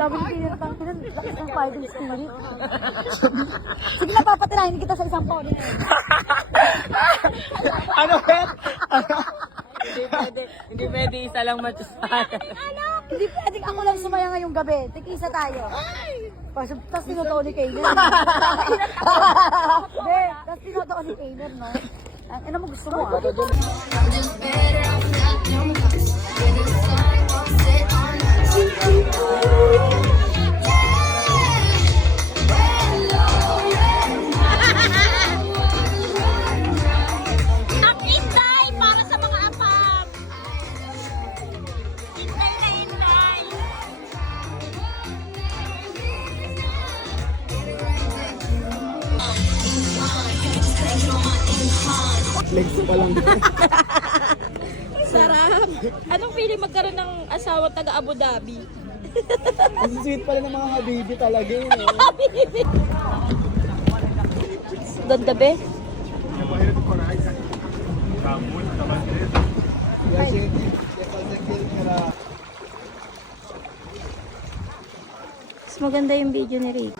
Sabi ni Peter Pan, lakas ng fighting spirit. Sige na, papatirahin kita sa isang pauli na yun. Ano, Bet? Hindi pwede isa lang matusahan. Hindi pwedeng ako lang sumaya ngayong gabi. Tig-isa tayo. Tapos tinutuon ni Kainer. Tapos tinutuon ni Kainer, no? Ano mo gusto mo, ah? Legs pa lang. Sarap. Anong feeling magkaroon ng asawa taga Abu Dhabi? Ang sweet pala ng mga habibi talaga eh. Ganda be? Mas maganda yung video ni Rick.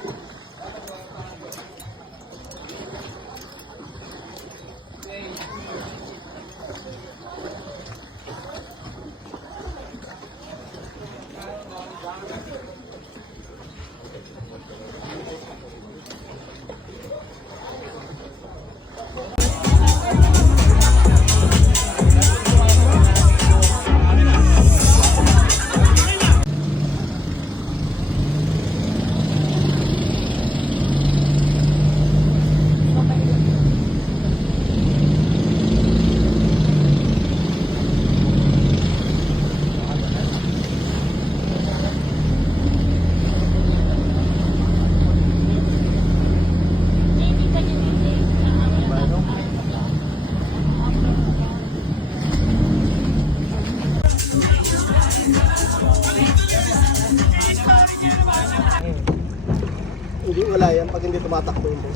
Hindi wala yan pag hindi tumatakbo mo.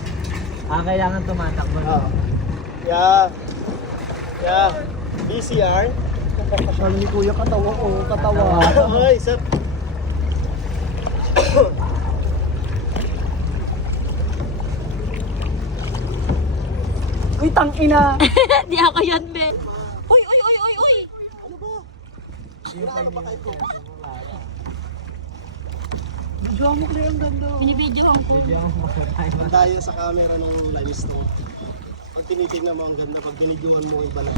Kailangan tumatakbo. Yeah. Yeah. BCR. Sabi ni Kuya, katawa ko. Katawa. Ay, sir. Uy, tangina. Di ako yan, be. Uy, uy, uy, uy, uy. Diyo mo clear ang ganda. Binibidyo ako. Tayo sa camera nung limestone. Pag tinitignan mo ang ganda, pag binidyohan mo iba na.